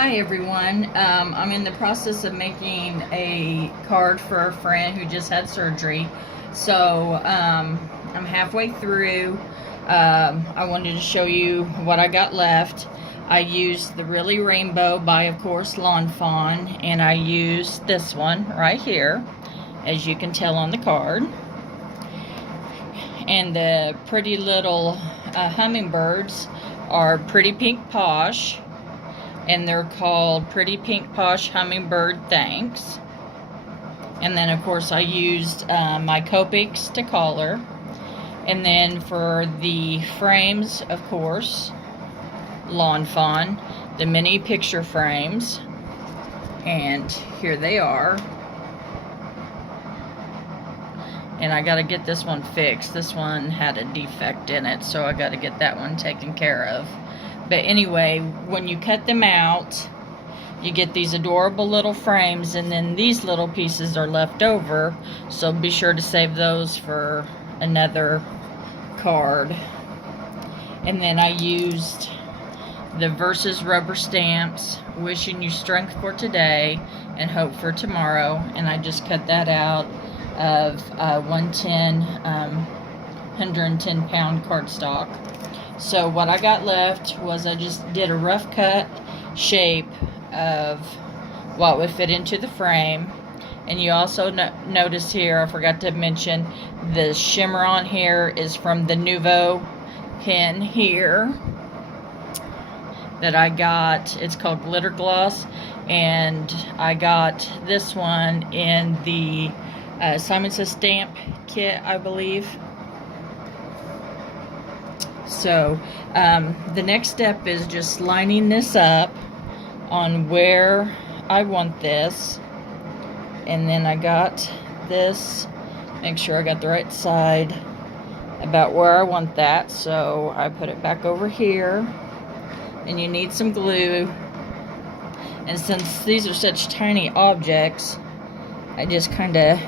Hi everyone. I'm in the process of making a card for a friend who just had surgery. So I'm halfway through. I wanted to show you what I got left. I used the Really Rainbow by, of course, Lawn Fawn, and I used this one right here, as you can tell on the card. And the pretty little hummingbirds are Pretty Pink Posh, and they're called Pretty Pink Posh Hummingbird Thanks. And then of course I used my Copics to color. And then for the frames, of course, Lawn Fawn, the mini picture frames. And here they are. And I gotta get this one fixed. This one had a defect in it, so I gotta get that one taken care of. But anyway, when you cut them out, you get these adorable little frames, and then these little pieces are left over, so be sure to save those for another card. And then I used the Versus rubber stamps, wishing you strength for today and hope for tomorrow, and I just cut that out of 110 pound cardstock. So what I got left was I just did a rough cut shape of what would fit into the frame. And you also notice here, I forgot to mention, the shimmer on here is from the Nuvo pen here that I got. It's called Glitter Gloss, and I got this one in the Simon Says Stamp kit, I believe. So the next step is just lining this up on where I want this, and then I got this, make sure I got the right side about where I want that, so I put it back over here. And you need some glue, and since these are such tiny objects, I just kind of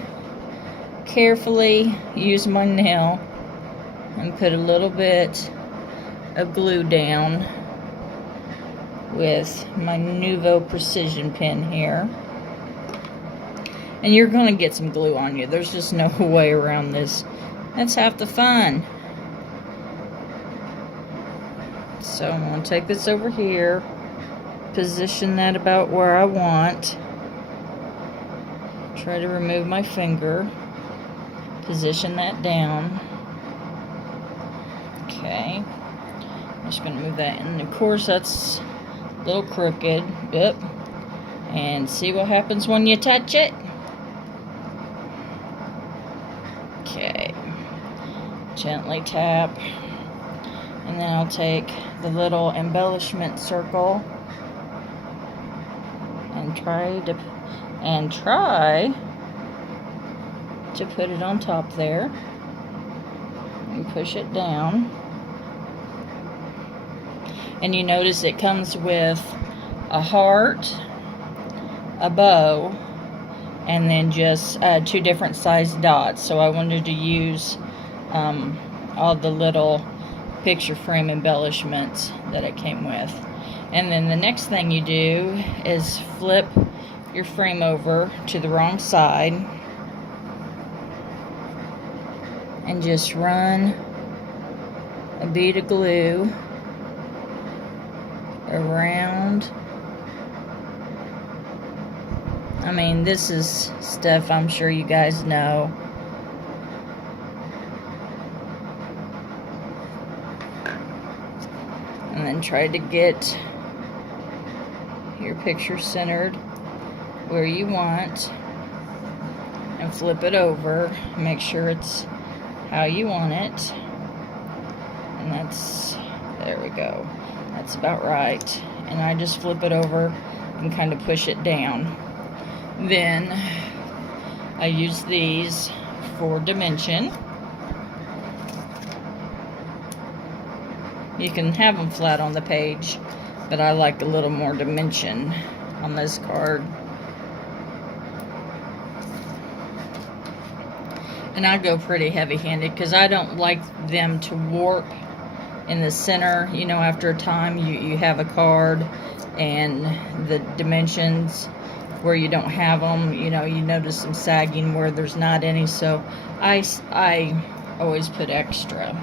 carefully use my nail and put a little bit of glue down with my Nuvo precision pen here. And you're going to get some glue on you. There's just no way around this. That's half the fun. So I'm going to take this over here, position that about where I want, try to remove my finger, position that down. Okay, I'm just going to move that in. Of course, that's a little crooked. Yep. And see what happens when you touch it. Okay, gently tap. And then I'll take the little embellishment circle and try to put it on top there and push it down. And you notice it comes with a heart, a bow, and then just 2 different size dots. So I wanted to use all the little picture frame embellishments that it came with. And then the next thing you do is flip your frame over to the wrong side and just run a bead of glue around. I mean, this is stuff I'm sure you guys know. And then try to get your picture centered where you want, and flip it over, make sure it's how you want it. And there we go, that's about right. And I just flip it over and kind of push it down. Then I use these for dimension. You can have them flat on the page, but I like a little more dimension on this card. And I go pretty heavy-handed because I don't like them to warp in the center. You know, after a time you have a card and the dimensions where you don't have them, you know, you notice some sagging where there's not any, so I always put extra.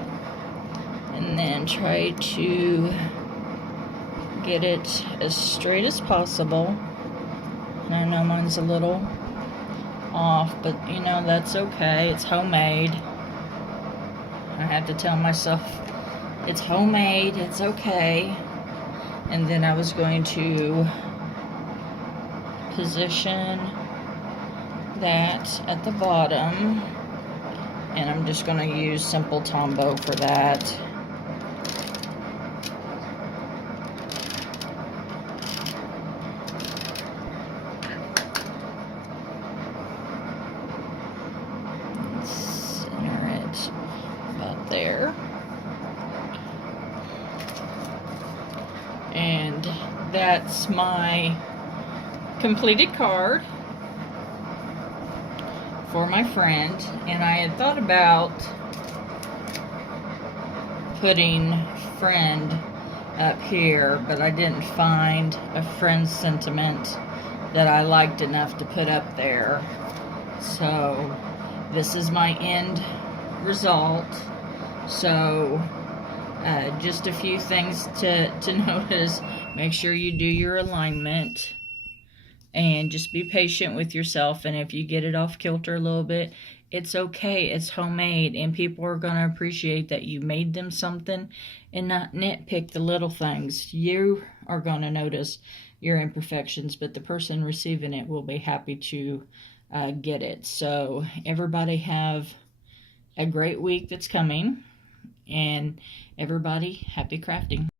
And then try to get it as straight as possible. And I know mine's a little off, but you know, that's okay. It's homemade. I had to tell myself it's homemade, it's okay. And then I was going to position that at the bottom, and I'm just going to use simple Tombow for that. Center it about there. And that's my completed card for my friend. And I had thought about putting friend up here, but I didn't find a friend sentiment that I liked enough to put up there. So this is my end result. So just a few things to notice. Make sure you do your alignment and just be patient with yourself. And if you get it off kilter a little bit, it's okay. It's homemade, and people are going to appreciate that you made them something and not nitpick the little things. You are going to notice your imperfections, but the person receiving it will be happy to get it. So everybody have a great week that's coming, and everybody happy crafting.